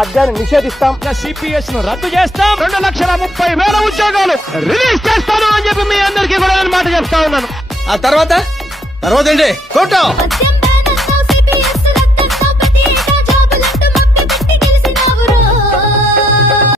మద్యాన్ని నిషేధిస్తాం. సిపిఎస్ ను రద్దు చేస్తాం. 2,30,000 ఉద్యోగాలు రిలీజ్ చేస్తాను అని చెప్పి మీ అందరికీ కూడా నేను మాట చెప్తా ఉన్నాను. ఆ తర్వాత ఏంటి?